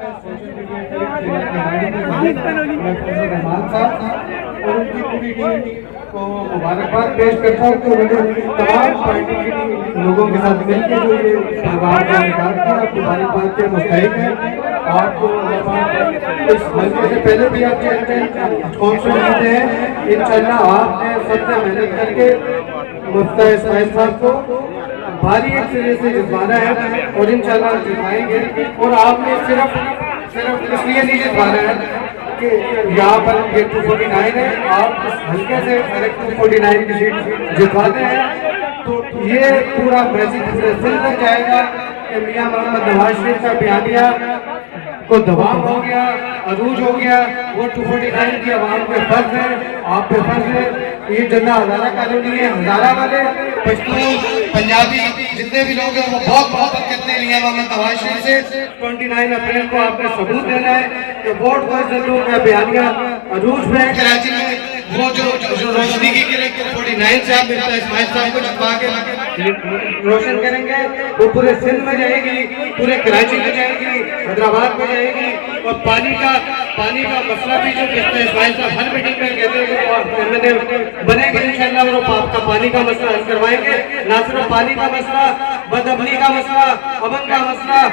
اور ان کی پوری ٹیم کو مبارکباد پیش کرتا ہوں کہ انہوں نے تمام پارٹی کے لوگوں کے ساتھ مل کے جو یہ پروگرام کا انعقاد کیا، آپ مبارکباد کے مستحق ہیں. آپ کو اس حلقے سے پہلے بھی آپ چیئرمین قوم سے ملتے ہیں. انشاءاللہ آپ نے سب سے محنت کر کے مفتہ اسماعیل صاحب کو بھاری ایک سرے سے جتوانا ہے اور انشاءاللہ جتوائیں گے. اور آپ نے صرف اس لیے نہیں جتوانا ہے کہ یہاں پر یہ 249 ہے، آپ اس حلقے سے 249 کی سیٹ جتواتے ہیں تو یہ پورا میسیج سلسلہ تک جائے گا کہ میاں محمد نواز شریف کا بیانیہ کو دوام ہو گیا، عروج ہو گیا. وہ 249 کی عوام پہ فرض ہے، آپ پہ فرض ہے. یہ جنہ ہزارہ کالونی ہے، ہزارہ والے پشتون پنجابی جتنے بھی لوگ ہیں وہ بہت محبت کرتے ہیں میاں محمد نواز شریف سے. 29 اپریل کو آپ نے ثبوت دینا ہے کہ ووٹ بھر کا بیانیہ عروج میں ہے کراچی میں. وہ جو روشنی کی کریں 49 سے آپ اسماعیل صاحب کو جتوا کے روشن کریں گے، وہ پورے سندھ میں جائے گی، پورے کراچی میں جائے گی، حیدرآباد میں جائے گی. اور پانی کا مسئلہ بھی جو اسماعیل صاحب ہر میٹنگ میں کہتے ہیں کہ وہ بنے گا انشاءاللہ، اور وہ پانی کا مسئلہ حل کروائیں گے. نہ صرف پانی کا مسئلہ، بدامنی کا مسئلہ، امن کا مسئلہ،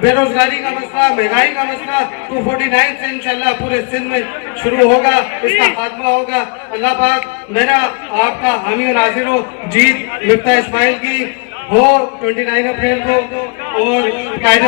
بے روزگاری کا مسئلہ، مہنگائی کا مسئلہ 249 سے انشاءاللہ پورے سندھ میں شروع ہوگا، اس کا خاتمہ ہوگا. اللہ پاک میرا آپ کا حامی و ناصر ہو. جیت مفتہ اسماعیل کی ہو 29 اپریل کو. اور قائد